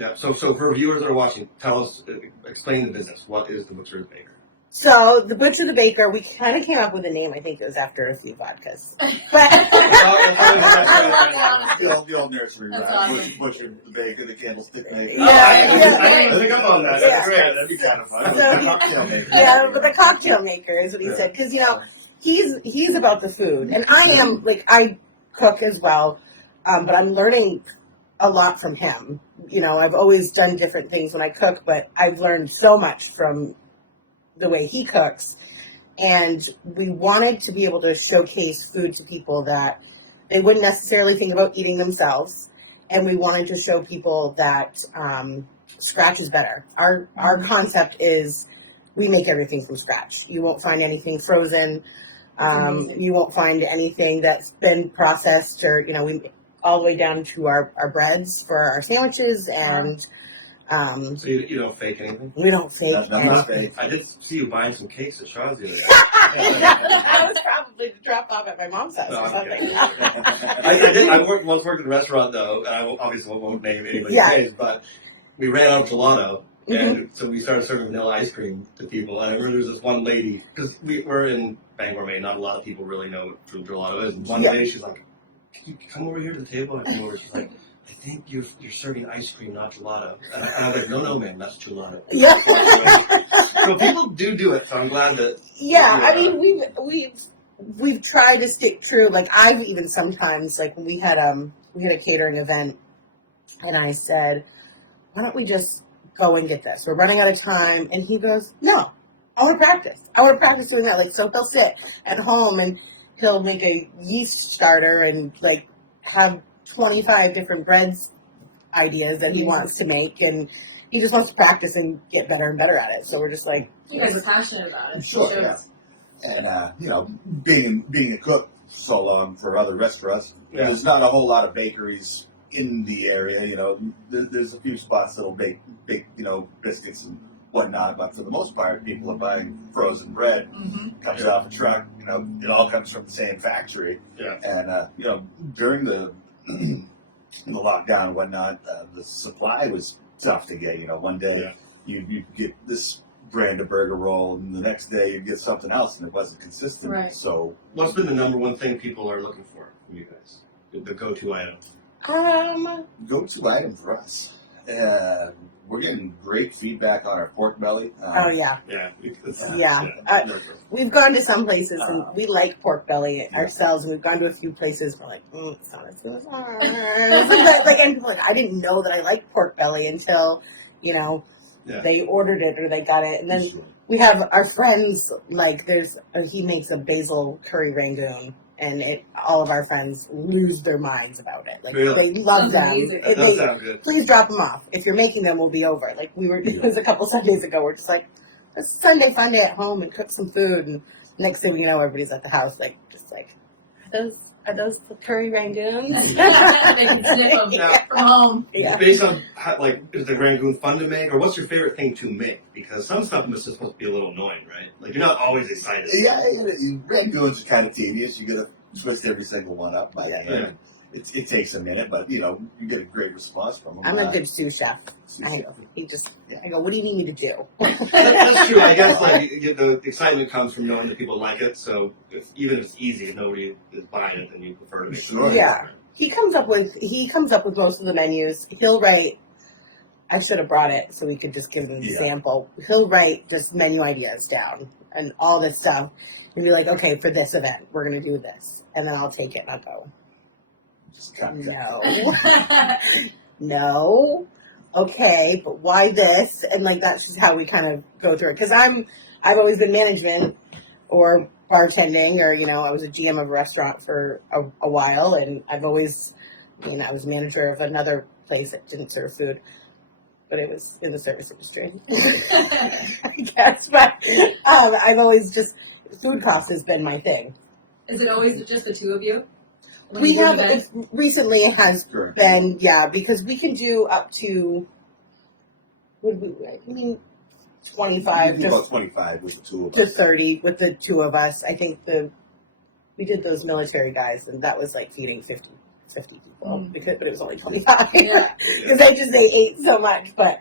Yeah. So for viewers that are watching, tell us, explain the business. What is the Butcher's Baker? So the Butcher the Baker, we kind of came up with a name. I think it was after a few vodkas, but the old nursery rhyme. Butcher the Baker, the candlestick maker. Yeah, I think I'm on that. That's great. That'd be kind of fun. So but the cocktail maker is what he said, because he's about the food, and I am I cook as well, but I'm learning a lot from him. I've always done different things when I cook, but I've learned so much from the way he cooks, and we wanted to be able to showcase food to people that they wouldn't necessarily think about eating themselves, and we wanted to show people that scratch is better. Our concept is we make everything from scratch. You won't find anything frozen. You won't find anything that's been processed, or we all the way down to our breads for our sandwiches, and so you don't fake anything? we don't fake anything. I did see you buying some cakes at Shaw's the other day. That was probably dropped off at my mom's house or something. I once worked at a restaurant, though, and I obviously won't name anybody's names, but we ran out of gelato, and so we started serving vanilla ice cream to people. And I remember there was this one lady, because we're in Bangor, Maine, not a lot of people really know what true gelato is. And one day she's like, "Can you come over here to the table?" And I come over, she's like, "I think you're serving ice cream, not gelato." And I was like, no, man, that's gelato. Yeah. So people do it, so I'm glad that... Yeah, I mean, we've tried to stick true. Like, I've even sometimes, when we had a catering event, and I said, why don't we just go and get this? We're running out of time. And he goes, no, I want to practice. I want to practice doing that. So he'll sit at home and he'll make a yeast starter and, have 25 different breads ideas that he wants to make, and he just wants to practice and get better and better at it. So we're just you guys are passionate about it. Sure, yeah. And being a cook so long for other restaurants, there's not a whole lot of bakeries in the area. There's a few spots that'll bake biscuits and whatnot, but for the most part, people are buying frozen bread. Comes off a truck. It all comes from the same factory. Yeah. And during the lockdown and whatnot, the supply was tough to get. One day you get this brand of burger roll, and the next day you get something else, and it wasn't consistent. Right. So, what's been the number one thing people are looking for from you guys? The go-to item? Go-to item for us. We're getting great feedback on our pork belly. We've gone to some places and we like pork belly ourselves, and we've gone to a few places and we're like, it's not as good as ours. And people are like, I didn't know that I liked pork belly until, they ordered it or they got it. And then we have our friends, he makes a basil curry rangoon, and all of our friends lose their minds about it. Really? They love them. That does sound good. Please drop them off. If you're making them, we'll be over. It was a couple Sundays ago. We're just it's Sunday fun day at home and cook some food. And next thing you know, everybody's at the house, are those the curry rangoons? They can sniff them from home. Yeah. Based on, is the rangoon fun to make, or what's your favorite thing to make? Because some stuff is supposed to be a little annoying, right? You're not always excited. Yeah, rangoons are kind of tedious. You got to twist every single one up by hand. It takes a minute, but you get a great response from them. I'm a good sous chef. I go, what do you need me to do? That's true. I guess the excitement comes from knowing that people like it. So even if it's easy, if nobody is buying it, then you prefer to make it. Yeah, he comes up with most of the menus. He'll write. I should have brought it so we could just give him an example. He'll write just menu ideas down and all this stuff, and be like, okay, for this event, we're gonna do this, and then I'll take it and I'll go. No. Okay, but why this? And that's just how we kind of go through it. Because I've always been management or bartending, or I was a GM of a restaurant for a while, and I've always, I was manager of another place that didn't serve food, but it was in the service industry. I guess, but I've always food costs has been my thing. Is it always just the two of you? We have, recently it has been, because we can do up to, 25 about 25 with the two of to us. 30 with the two of us. I think we did those military guys, and that was feeding 50 people because it was only 25 Yeah. because they ate so much. But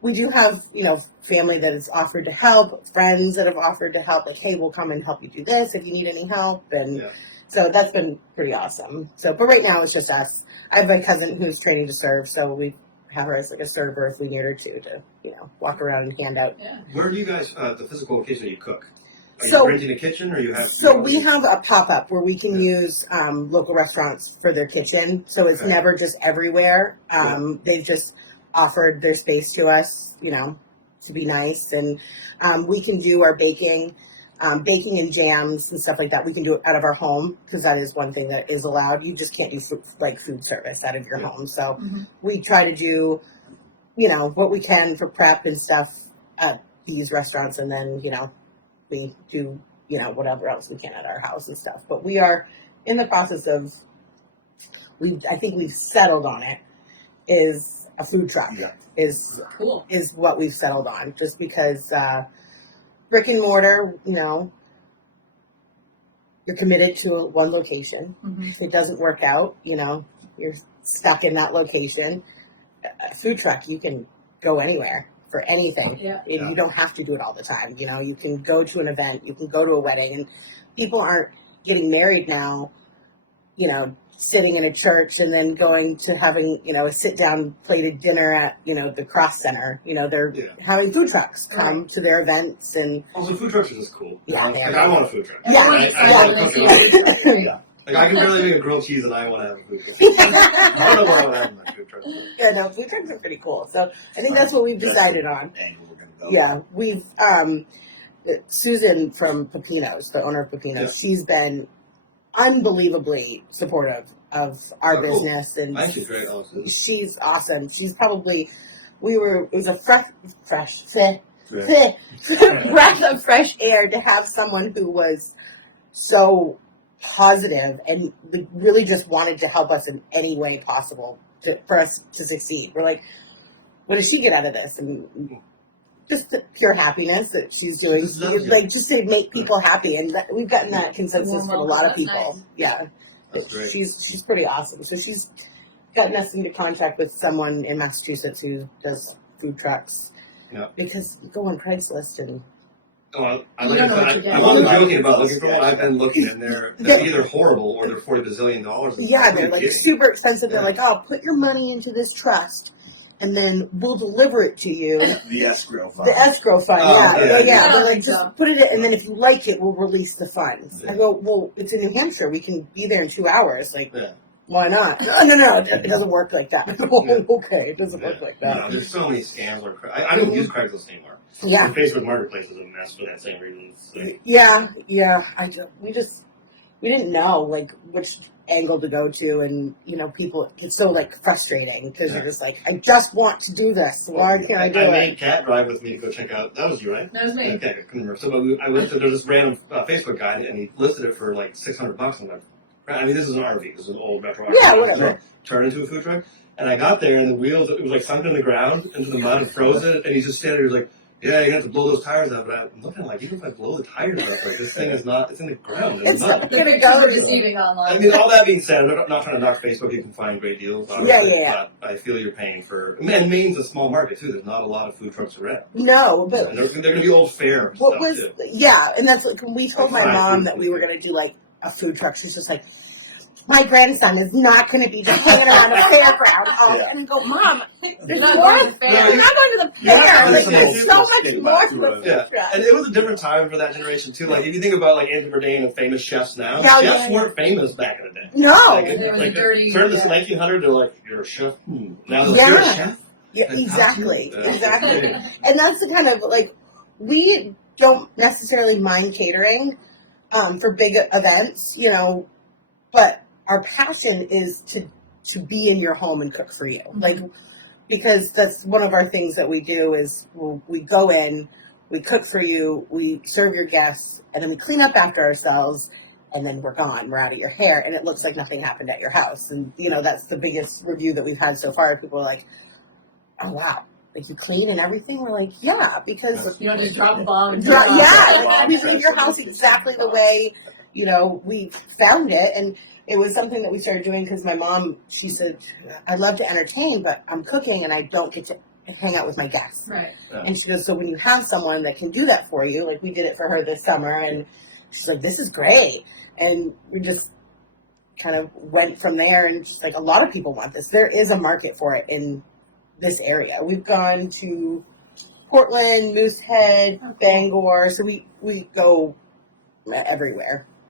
we do have, family that has offered to help, friends that have offered to help, like, hey, we'll come and help you do this if you need any help. And so that's been pretty awesome. So, but right now it's just us. I have my cousin who's training to serve, so we have her as like a server if we need her to walk around and hand out. Yeah. Where do you guys, the physical location you cook? Are So- you renting a kitchen or you have? So we have a pop-up where we can use local restaurants for their kitchen. So it's Okay. never just everywhere. They've just offered their space to us, to be nice. And we can do our baking and jams and stuff like that. We can do it out of our home because that is one thing that is allowed. You just can't do food service out of your home. So we try to do, what we can for prep and stuff at these restaurants. And then, we do, whatever else we can at our house and stuff. But we are in the process of, I think we've settled on it, is a food truck. Yeah. Cool. Is what we've settled on, just because brick and mortar, you're committed to one location. If it doesn't work out, you're stuck in that location. A food truck, you can go anywhere for anything. Yeah. You don't have to do it all the time. You can go to an event, you can go to a wedding, and people aren't getting married now, sitting in a church and then going to having, a sit-down plated dinner at, the Cross Center. They're having food trucks come to their events. And Also, food trucks are just cool. Yeah, Like, yeah. I want a food truck. Yeah. I want to cook it. Yeah. Like, I can barely make a grilled cheese and I want to have a food truck. I don't know where I would have my food truck. Yeah, no, food trucks are pretty cool. So I think that's what we've decided on. Angle we're gonna go. Yeah, we've Susan from Pepino's, the owner of Pepino's, she's been unbelievably supportive of our Oh, cool. business, and I think she's great, honestly. she's awesome. She's probably it was a fresh breath of fresh air to have someone who was so positive and really just wanted to help us in any way possible for us to succeed. We're like, what does she get out of this? And just the pure happiness that she's doing, just to make people happy. And we've gotten that consensus from a lot of people. Nice. Yeah. That's great. She's pretty awesome. So she's gotten us into contact with someone in Massachusetts who does food trucks. Yeah. Because you go on Craigslist and Oh, I You don't know what you're I getting. wasn't joking about looking for one. I've been looking, and they're either horrible or they're $40 bazillion. yeah, they're like super expensive. They're like, oh, put your money into this trust, and then we'll deliver it to you. The escrow fund. The escrow fund, Oh, yeah. yeah. They're like, Yeah. just put it in, and then if you like it, we'll release the funds. I go, well, it's in New Hampshire. We can be there in 2 hours. Like, Yeah. why not? No, it doesn't work like that. Okay, it doesn't work like that. No, there's so many scams on Craigslist. I don't use Craigslist anymore. Yeah. The Facebook Marketplace is a mess for that same reason. So, Yeah. We didn't know like which angle to go to, and people, it's so like frustrating because they're just like, I just want to do this. Why can't I do I it? made Kat drive with me to go check out. That was you, right? That was me. Okay, I couldn't remember. So I went to there's this random Facebook guy, and he listed it for like $600. I'm like, I mean, this is an RV. This is an old retro RV. Yeah, whatever. Turned into a food truck, and I got there, and the wheels, it was like sunk in the ground into the mud and frozen, and he's just standing there, he's like, yeah, you have to blow those tires out. But I'm looking like, even if I blow the tires out, like this thing is not, it's in the ground. It's mud. not gonna Super go. deceiving online. I mean, all that being said, I'm not trying to knock Facebook. You can find great deals, obviously, Yeah. but I feel you're paying for. And Maine's a small market too. There's not a lot of food trucks around. No, but And they're going to be old fare. and what stuff, was too. yeah, and that's like when we told my Like fried mom food. that we were gonna do like a food truck. She's just like, my grandson is not going to be just hanging around a fairground all day. And I go, Mom, there's not more. going to the fair. You're not going to the You're not fair. going Like, to there's the so much fair. more to a food Yeah, truck. and it was a different time for that generation too. Like if you think about like Anthony Bourdain and famous chefs now, Yeah, chefs yeah. weren't famous back in the day. No. Like, There was a like dirty- turn this yeah. 1900, they're like, you're a chef. Now they're Yeah. you're a chef. Yeah, Like, exactly. how cute. Exactly. And that's the kind of like, we don't necessarily mind catering for big events, but our passion is to be in your home and cook for you. Like, because that's one of our things that we do is we go in, we cook for you, we serve your guests, and then we clean up after ourselves, and then we're gone. We're out of your hair, and it looks like nothing happened at your house. And, that's the biggest review that we've had so far. People are like, oh, wow. Like, you clean and everything? We're like, yeah, because... You don't just drop bombs. Yeah, like, we leave your house exactly the way, we found it. And it was something that we started doing because my mom, she said, I love to entertain, but I'm cooking and I don't get to hang out with my guests. Right. Yeah. And she goes, so when you have someone that can do that for you, like we did it for her this summer, and she's like, this is great. And we just kind of went from there, and just like a lot of people want this. There is a market for it in this area. We've gone to Portland, Moosehead, Bangor, so we go everywhere.